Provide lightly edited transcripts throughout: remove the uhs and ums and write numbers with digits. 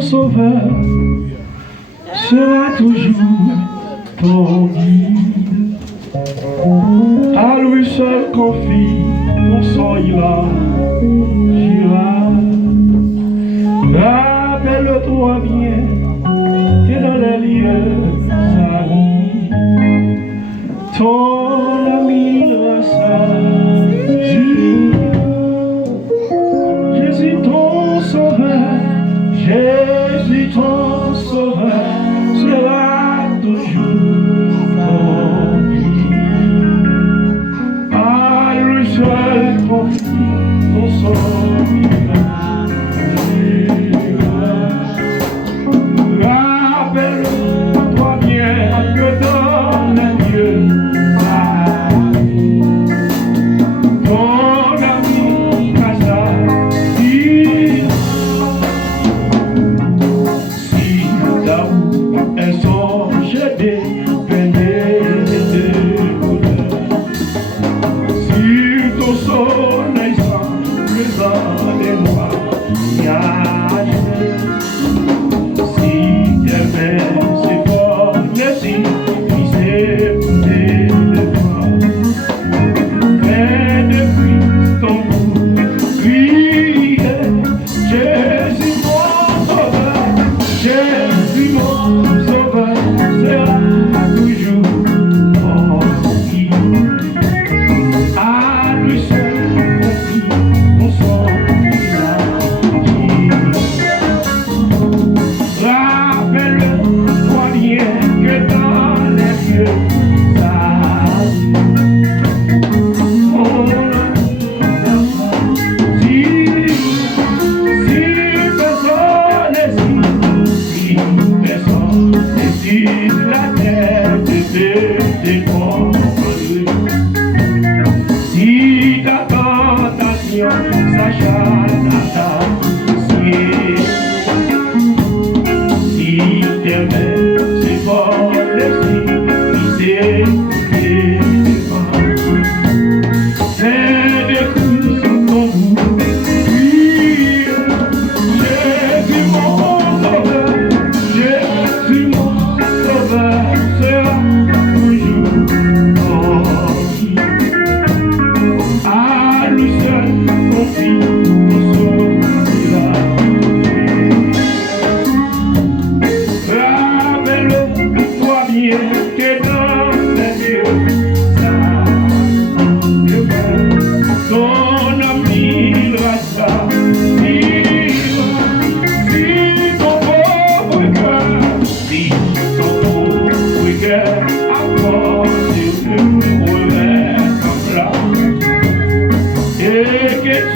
Sauveur sera toujours ton guide. À lui seul confie ton sang ira. Rappelle-toi bien que dans les lieux salis, ton ami Jésus ton sauveur, Jésus ton sauveur sera toujours ton guide. À lui seul confie ton sang ira. Rappelle-toi bien que dans les lieux salis, ton ami si d'amour est songe des peines et des douleurs, si ton soleil sans des mois, si tes mains s'effondrent, si tu sais bouger de toi, mais depuis ton bout, crier Jésus mon sauveur, Jésus mon sauveur sera toujours mon guide. À lui seul confie mon sang ira. Rappelle-toi bien que dans les lieux salis, si la terre te décompose, si ta tentation s'acharne à t'assier, si tes mains s'effondrent, si tu sais devant, c'est de Christ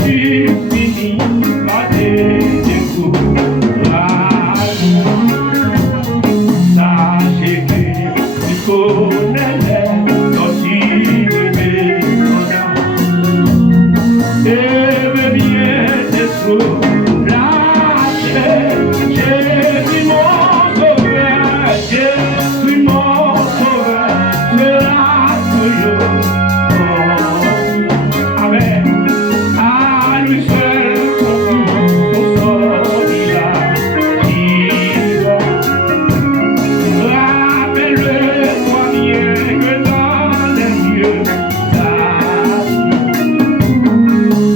tu finis par décourager. Sachez que tu connais les nocives de ton âme. Et veux bien te soulager. Jésus mon sauveur, Jésus mon sauveur, sera toujours. Amen. À lui seul ton sort ira. Rappelle-toi bien que dans les lieux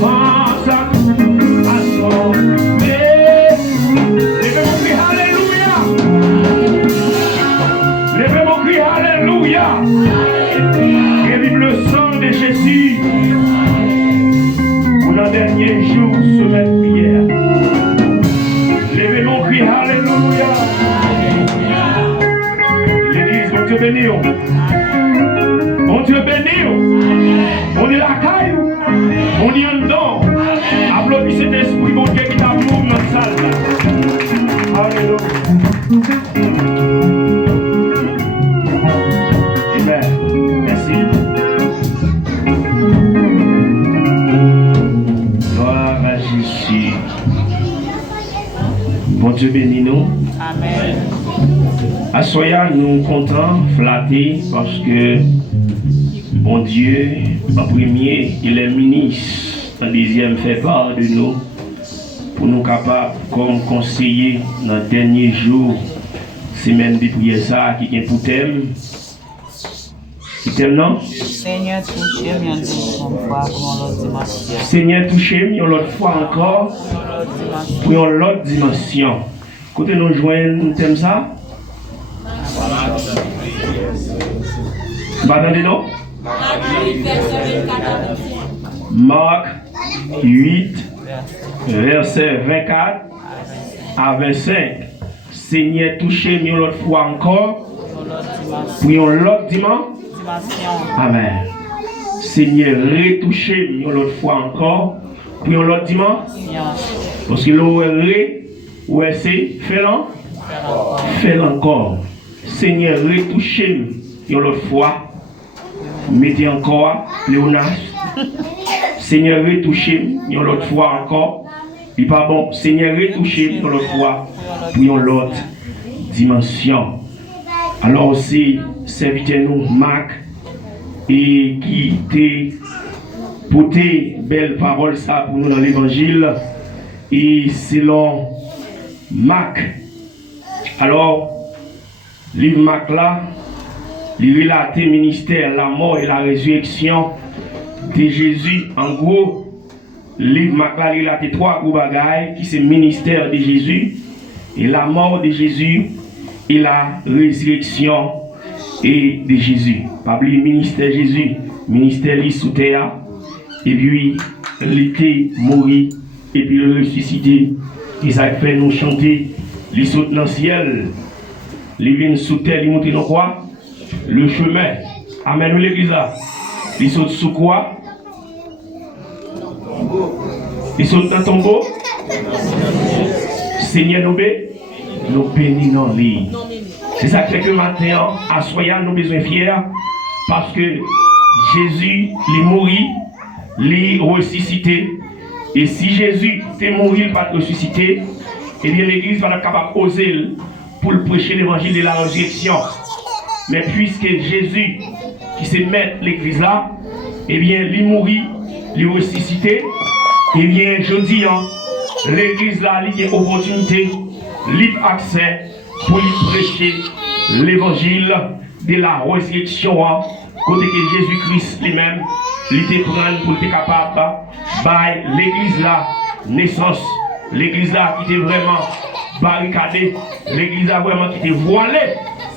pense à son levez mon cri alléluia. Levez mon cri alléluia. Et vive le sang de Jésus. Pour le dernier jour, semaine prière. Levez mon cri alléluia. L'église, bon Dieu béni. Bon Dieu béni. On est la caille. On y est en dedans. Applaudissez cet esprit, bon Dieu qui t'amour dans la salle. Alléluia. Amen. Merci. Gloire à Jésus. Bon Dieu bénis nous. Amen. À Soya, nous contents, flattés, parce que bon Dieu, en premier, il est ministre, en deuxième, fait part de nous, pour nous capables, comme conseiller dans le dernier jour, semaine de prière, ça, qui est pour thème. Qui thème, non? Seigneur, touchez-moi une deuxième fois pour l'autre dimension. Seigneur, touchez-moi une autre fois encore pour une autre dimension. Écoutez, nous joignons, thème ça? Attendez, non? Marc 8, verset 24 à 25. Seigneur, touchez-moi une autre fois encore pour une autre dimension. Amen. Seigneur, retouchez-moi une autre fois encore pour une autre dimension. Parce que le c'est fais encore. Seigneur, retouchez-moi une autre fois. Mettez encore Léonard. Seigneur, retouchez-moi une autre fois encore. Il n'est pas bon. Seigneur, retouchez-moi une autre fois pour une autre dimension. Alors aussi, servitez-nous Marc et qui t'a porté belle parole ça pour nous dans l'évangile. Et selon Marc, alors, livre Marc là, il relate le ministère, la mort et la résurrection de Jésus. En gros, livre Marc là, il relate trois gros bagailles qui c'est le ministère de Jésus et la mort de Jésus et la résurrection et de Jésus. Pas oublier le ministère de Jésus, ministère lui sous terre, et puis il était mort, et puis il ressuscité. Et ça fait nous chanter, il saute dans le ciel, il vient sous terre, il monte dans quoi? Le chemin. Amen, l'église là. Il saute sous quoi? Il saute dans ton tombeau. Seigneur, nous bénissons lui. C'est ça qui fait que maintenant, à Soya, nous besoin fiers parce que Jésus, il est mort, il est ressuscité. Et si Jésus est mort, il pas ressuscité, eh bien l'église va être capable d'oser pour prêcher l'évangile de la résurrection. Mais puisque Jésus, qui se met l'église là, eh bien, il est mort, il est ressuscité, eh bien, je dis, l'église là, il y a une opportunité, libre accès pour lui prêcher l'évangile de la résurrection, côté que Jésus-Christ lui-même, il était prêt pour être capable de l'église là, naissance, l'église là qui était vraiment barricadée, l'église là vraiment qui était voilée,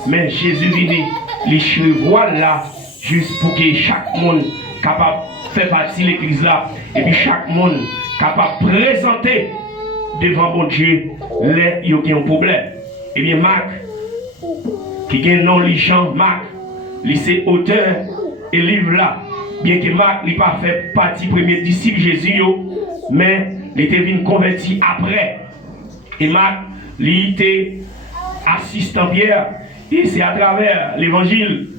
mais Jésus vient, les cheveux voilent là, juste pour que chaque monde capable de faire partie de l'église là, et puis chaque monde capable de présenter devant mon Dieu les il y a un problème. Et bien Marc, qui est un nom Jean Marc, c'est auteur et livre là bien que Marc n'a pas fait partie premier disciple Jésus, mais il était venu converti après. Et Marc, il était assistant Pierre. Et c'est à travers l'évangile,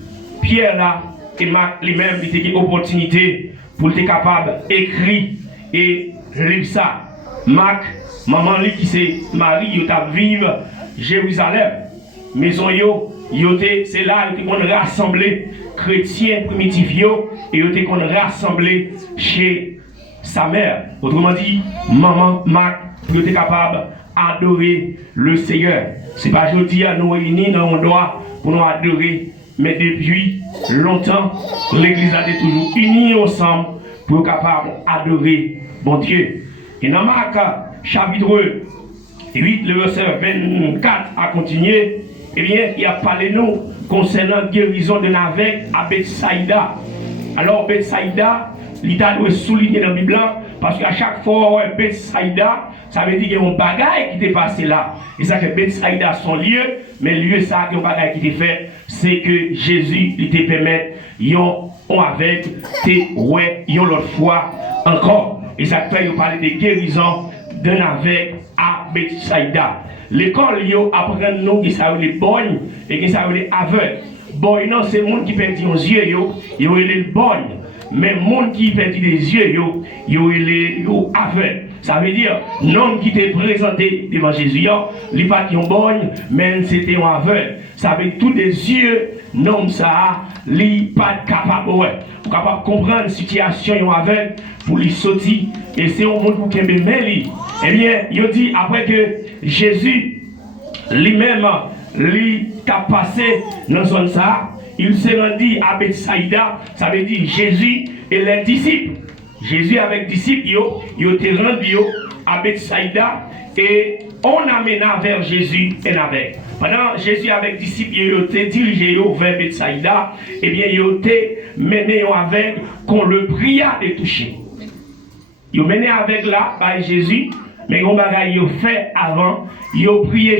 Pierre là, et Marc lui-même, il était une opportunité pour être capable d'écrire et lire ça. Marc, maman lui qui s'est mariée, il a vivre Jérusalem. Maison yo, c'est là qu'on rassemblé chrétiens primitifs et il qu'on rassemblé chez sa mère. Autrement dit, maman Marc, pour être capable d'adorer le Seigneur. C'est pas aujourd'hui à nous réunir dans un endroit pour nous adorer, mais depuis longtemps, l'Église a été toujours unie ensemble pour être capable d'adorer bon Dieu. Et dans Marc, chapitre 8, le verset 24 a continué, eh bien, il a parlé nous concernant la guérison de Navek à Bethsaïda. Alors, Bethsaïda, l'État doit souligner dans la Bible, parce qu'à chaque fois, Bethsaïda, ça veut dire qu'il y a un bagage qui t'est passé là. Et ça fait Bethsaïda son lieu, mais le lieu, ça, il y a un bagage qui t'est fait, c'est que Jésus, il te permet, yon avec, t'es ouais, yon l'autre fois encore. Et ça fait, il parle de guérison de Navek à Bethsaïda. L'école, yo apprend nous qui savent les bonnes et qui savent les aveugles. Bon, non, c'est le monde qui perd les yeux, yo les bonnes. Mais le monde qui perd les yeux, yo les aveugles. Ça veut dire, l'homme qui t'est présenté devant Jésus, il n'est pas qui ont bonne, mais c'était un aveugle. Ça veut dire, tous les yeux, non, ça, il n'est pas capable, pour capable comprendre la situation aveugle, pour lui sortir. Et c'est un monde qui aime lui. Eh bien, il dit, après que Jésus, lui-même, lui, a passé dans son ça, il s'est rendu à Bethsaïda, ça veut dire Jésus et les disciples. Jésus avec les disciples, il était rendu à Bethsaïda et on amena vers Jésus et Navek. Pendant Jésus avec les disciples, il était dirigé vers Bethsaïda, et bien il était mené avec qu'on le pria de toucher. Il mené avec là par Jésus, mais on bagaille il fait avant, il prié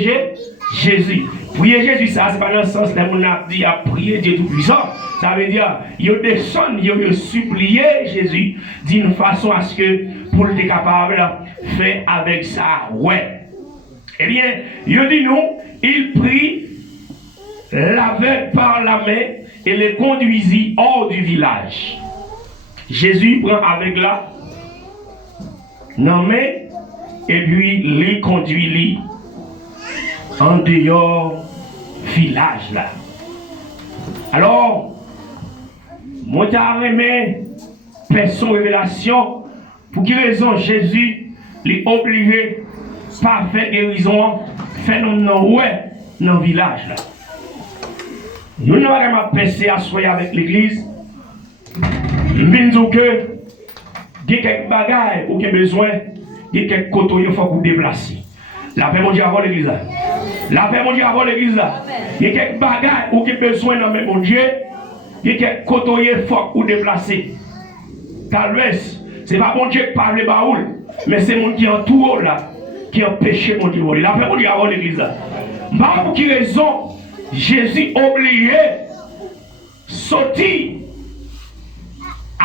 Jésus. Prier Jésus, ça, c'est pas dans le sens que on a dit à prier Dieu tout-puissant. Ça veut dire, il descend, il supplier Jésus d'une façon à ce que, pour être capable de faire avec ça, ouais. Eh bien, il dit nous, il prit l'aveugle par la main et le conduisit hors du village. Jésus prend avec là, nommé, et puis les conduit en dehors village là. Alors, moi j'ai aimé personne révélation pour quelle raison Jésus les obligé par faire guérison faire non ouais dans le village là. Nous n'avons pas pensé à soyer avec l'église. Nous disons que il y a quelques bagages ou qui besoin, il y a quelques côtés il faut vous déplacer. La paix mondiale avant l'église là. La paix mondiale avant l'église là. Il y a quelques bagages ou qui besoin dans même Dieu, il y a quelques côtés il faut vous déplacer. Car l'ouest, c'est pas bon Dieu qui parle le baoul, mais c'est mon qui entoure là, qui empêche mon Dieu. La paix mondiale avant l'église là. Mais pour quelle raison Jésus obligé sortir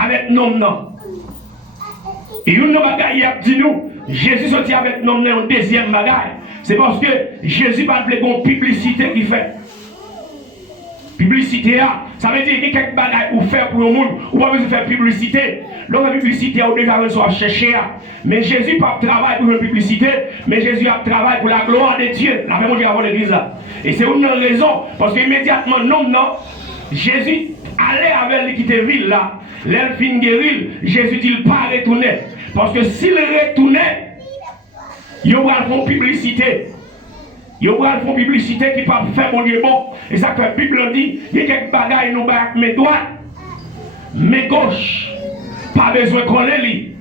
avec nos noms. Et une bagaille a dit nous, Jésus sorti avec nos noms en deuxième bagaille. C'est parce que Jésus va faire une publicité qui fait. Publicité, ça veut dire qu'il y a quelques bagailles pour faire pour le monde, ou pas besoin de faire publicité. L'autre publicité, on déjà besoin de chercher. Mais Jésus pas travailler pour une publicité, mais Jésus a travaillé pour la gloire de Dieu. La même chose avant l'église là. Et c'est une raison, parce qu'immédiatement, non, Jésus allait avec lui qui était ville là. L'elfine guérille, Jésus dit il pas retourner. Parce que s'il retournait, il y aura une publicité. Il y aura une publicité qui va faire mon Dieu bon. Et ça que la Bible dit, il y a quelques bagailles nous avec mes droites, mes gauches. Pas besoin qu'on les lit.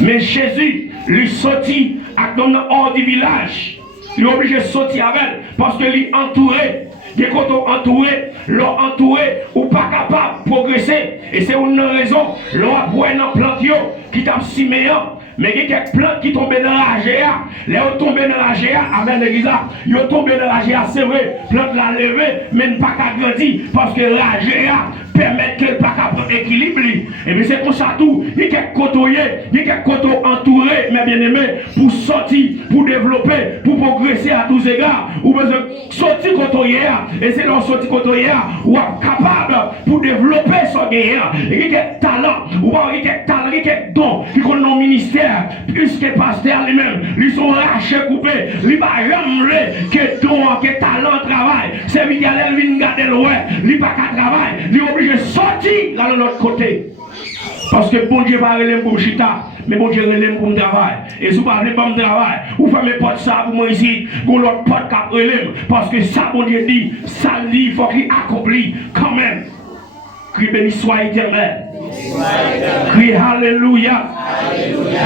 Mais Jésus lui sortit à hors du village. Il est obligé de sortir avec elle parce que lui entouré. Des côtés entourés, l'ont entouré ou pas capable de progresser. Et c'est une raison, l'on a pris un plant qui t'a siméant. Mais il y a quelques plantes qui tombent dans la GA. Les ont tombé dans la GA avec l'église. Ils ont tombé dans la GA, c'est vrai. Plante la levée, mais pas qu'à grandir. Parce que la GA permettre qu'elle pas prendre équilibre. Et bien c'est comme ça tout. Il y a quelques côtoyés, il y a quelques côtés entourés, mes bien-aimés, pour sortir, pour développer, pour progresser à tous égards. Ou besoin sortir côtoyer. Et c'est dans sortir côtoyer ou capable pour développer son gagnant. Il y a quelques talents, ou il y a quelques talents, il y a quelques dons qui ont nos ministères, puisque le pasteur lui-même, ils sont rachés, coupés, ils ne vont jamais que dons, que talent travail. C'est Miguel, il vient garder le ouais, il ne va pas travailler, il est obligé de sortir dans l'autre côté. Parce que bon Dieu va relève pour chita, mais bon Dieu relève pour le travail. Et si vous parlez pas de travail, vous faites mes potes ça pour moi ici, pour l'autre pote qui relève. Parce que ça, bon Dieu dit, ça dit, il faut qu'il accomplit quand même. Crie béni soit éternel. Crie Alléluia.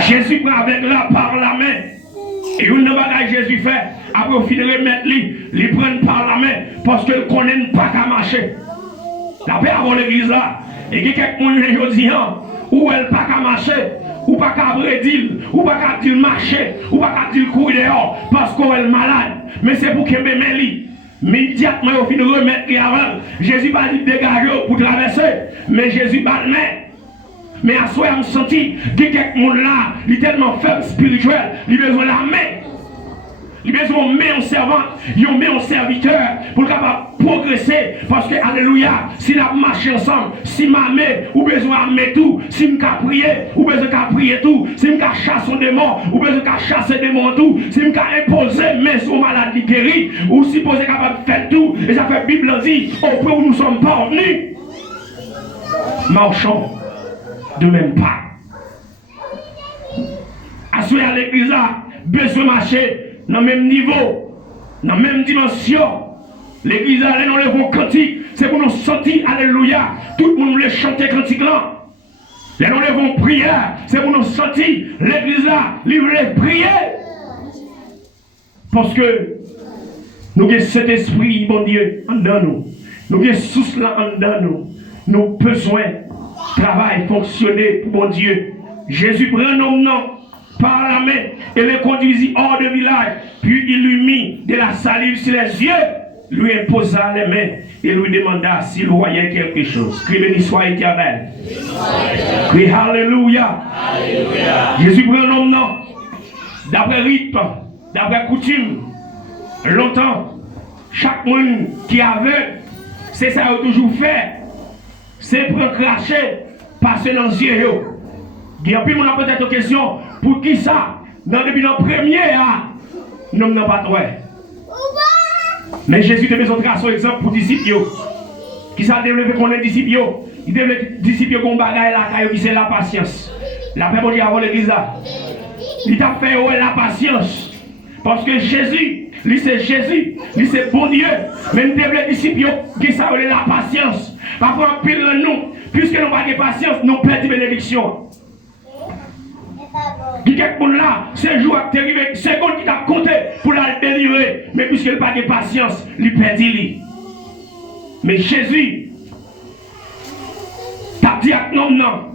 Jésus prend avec la par la main. Et une bagage Jésus fait, après au final remettre lui, il prend par la main, parce qu'il ne connaît pas qu'à marcher. La paix avant l'église là. Et il y a quelqu'un qui dit, où elle pas qu'à marcher, ou pas qu'à prédire, ou pas qu'à dire marcher, ou pas qu'à dire courir dehors, parce qu'elle est malade. Mais c'est pour qu'elle me mette. Immédiatement, au final remettre avant. Jésus va dire dégager pour traverser, mais Jésus va le mettre. Mais à soi, on senti que quelqu'un là, il est tellement faible spirituel, il a besoin de la main. Il a besoin de mettre un servant, il met un serviteur pour capable progresser. Parce que, alléluia, si la marche ensemble, si ma main, ou besoin de mettre tout, si je prier, ou besoin de prier tout, si je chasse un démon, ou besoin de chasser démon tout, si je imposer main sur maladie guérie, ou si vous êtes capable de faire tout, et ça fait la Bible dit, au point où nous ne sommes pas venus, marchons de même pas. Assoyer à l'église là, besoin de marcher dans le même niveau, dans la même dimension. L'église là, nous levons cantique, c'est pour nous sentir, alléluia, tout le monde voulait chanter cantique là. Là, nous levons prière, c'est pour nous sentir, l'église là, nous voulons prier. Parce que nous avons cet esprit, bon Dieu, en dedans nous. Nous avons sous là en dedans nous. Nous besoin travail, fonctionner pour mon Dieu. Jésus prend nos noms par la main et les conduisit hors de village. Puis il lui mit de la salive sur les yeux, lui imposa les mains et lui demanda s'il voyait quelque chose. Crie béni soit éternel. Crie Alléluia. Jésus prend nos noms d'après rythme, d'après coutume. Longtemps, chaque monde qui avait, c'est ça qu'il a toujours fait. C'est pour cracher, passer dans les yeux. Il y a plus de peut-être question, pour qui ça? Depuis le premier, nous n'avons pas trouvé. Mais Jésus a besoin de tracer un exemple pour les disciples. Qui ça développé qu'on est disciples? Il développe disciples qui ont bagaille là, qui c'est la patience. La paix, bon Dieu, avant l'église là. Il t'a fait la patience. Parce que Jésus, lui c'est Jésus, lui c'est bon Dieu. Mais nous développons les disciples qui savent la patience. Parfois, pile nous, puisque nous n'avons pas de patience, nous perdons bénédiction. Qui quelqu'un là, c'est un jour qui est arrivé, seconde qui t'a compté pour la délivrer. Mais puisqu'il n'a pas de patience, il perd lui. Mais Jésus, t'as dit à non, non.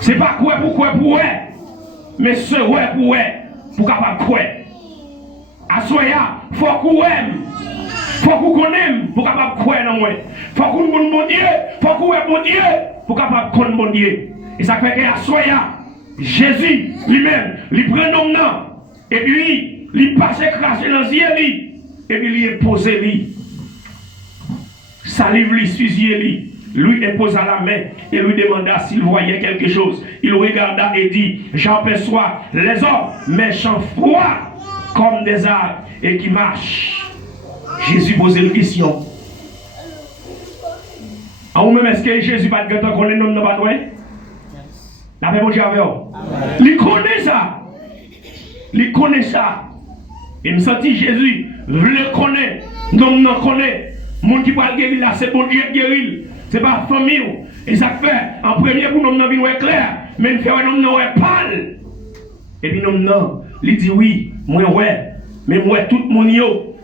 C'est pas quoi pour quoi pour ouais, mais ce ouais pour ouais, pour capable quoi. À soya, faut qu'on aime. Faut qu'on aime pour capable croire dans moi. Faut qu'on bon bon Dieu, faut qu'on ait bon Dieu pour capable connaître bon Dieu. Et ça fait qu'à soya, Jésus lui-même, il prend nos noms et puis il passe cracher dans les yeux et puis il impose lui. Salive lui, sujet lui imposa la main et lui demanda s'il voyait quelque chose. Il regarda et dit, j'aperçois les hommes méchants froids comme des arbres et qui marchent. Jésus posait une question. En vous-même, est-ce que Jésus va te connaître le nom de notre ouais? La paix, bon Dieu, avec vous. Il connaît ça. Il connaît ça. Et me sentit Jésus, le connaît. Nous ne connaît. Mon qui parle guérir là, c'est bon Dieu guérir. C'est pas famille. Et ça fait, en premier, pour nous, nous clair. Mais nous faisons nous pâle. Et puis nous, il dit oui, moi, ouais. Mais moi, tout le monde,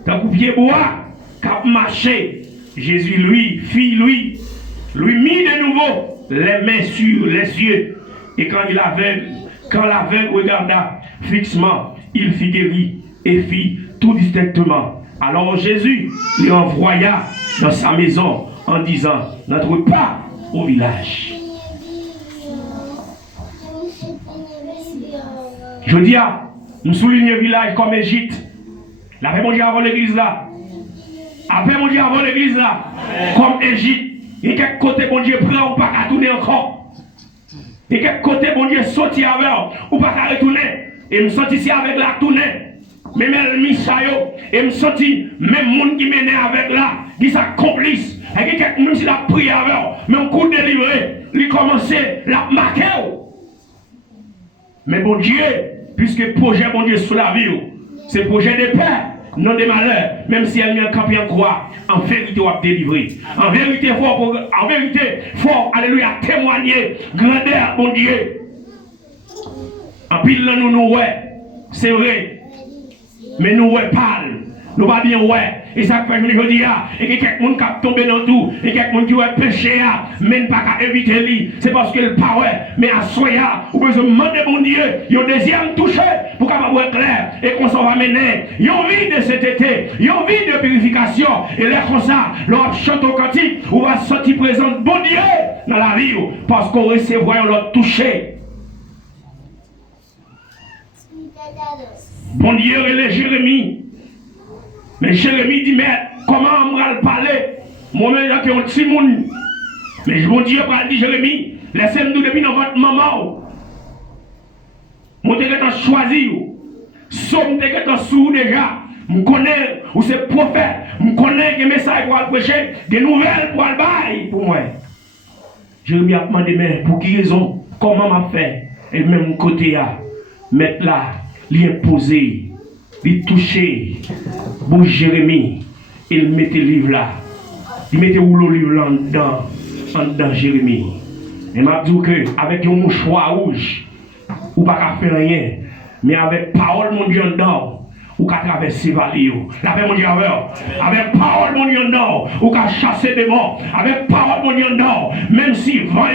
t'as coupé bois, cap marché. Jésus, lui, lui mit de nouveau les mains sur les yeux. Et quand l'aveugle regarda fixement, il fit guérir et fit tout distinctement. Alors Jésus lui envoya dans sa maison en disant, n'entre pas au village. Je dis à, nous soulignons le village comme Égypte. La paix mon Dieu avant l'église là. Après mon Dieu avant l'église là. Comme Égypte. Et quel côté mon Dieu prend ou pas qu'à tourner encore. Et quel côté mon Dieu sorti avec ou pas qu'à retourner. Et me senti ici avec la tournée. Même elle Misayo. Et me senti même monde qui mène avec là. Qui s'accomplissent. Et qui même si la prière avec. Même coup de délivré. Il commence la marquer. Mais bon Dieu. Puisque projet bon Dieu sous la vie. C'est projet de paix. Non de malheur, même si elle met un campion en croix, en vérité, on va délivrer. En vérité, faut, alléluia, témoigner, grandeur, mon Dieu. En pile, là, nous, ouais, c'est vrai, mais nous, ouais, parle, nous, pas bien, ouais. Et ça fait que je dis, et que quelqu'un qui a tombé dans tout, et quelqu'un qui a péché, même pas qu'à éviter lui, c'est parce que le pas ouais, mais à soya, ou besoin de demander mon Dieu, il y a un deuxième touché, pour qu'on va clair, et qu'on s'en va mener. Il y a envie de cet été, il y a envie de purification, et là, comme ça, l'on chante au cantique, on va sortir présent, bon Dieu, dans la vie, parce qu'on recevra l'autre touché. Bon Dieu, et les Jérémie. Mais Jérémie dit, mais comment on va le parler? Moi-même, il y a un petit monde. Mais mon Dieu va dire, Jérémie, laissez-nous depuis dans votre maman. Moi, je choisi. Somme de sous déjà. Je connais, ou c'est prophète. Je connais des messages pour le prêcher, des nouvelles pour le bail pour moi. Jérémie a demandé, mais pour qui raison? Comment m'a fait? Et même côté, mettre là, l'imposer. Il touchait bon Jérémie, il mettait le livre là, il mettait où le livre là en dedans Jérémie. Et m'a dit que avec un mouchoir rouge, ou pas faire rien, mais avec parole mon Dieu en dedans, ou qu'à traverser vallée, la paix mon Dieu avec parole mon Dieu en dedans, ou qu'à chasser des morts, avec parole mon Dieu en dedans, même si vent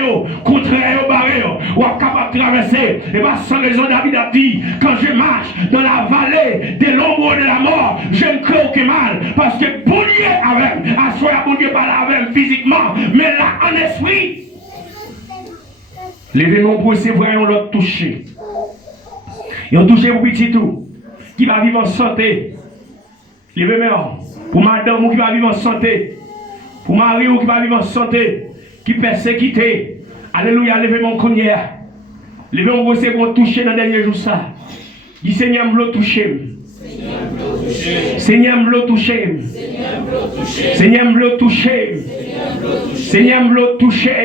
contraire au barré, ou à capable de traverser, et pas sans raison David a dit, quand je marche dans la vallée de l'ombre de la mort, je ne crains aucun mal, parce que bon Dieu avec, à soi bon Dieu pas là avec physiquement, mais là en esprit. Les nombreux c'est vrai, on l'a touché. Ils ont touché pour petit tout. Qui va vivre en santé. Les meilleurs. Pour madame qui va vivre en santé. Pour mari qui va vivre en santé. Qui persécuté. Alléluia, levez mon cognac. Levez mon c'est pour toucher dans le dernier jour ça. Dis Seigneur, me le toucher. Seigneur, me le toucher. Seigneur, me le toucher. Seigneur, me le toucher.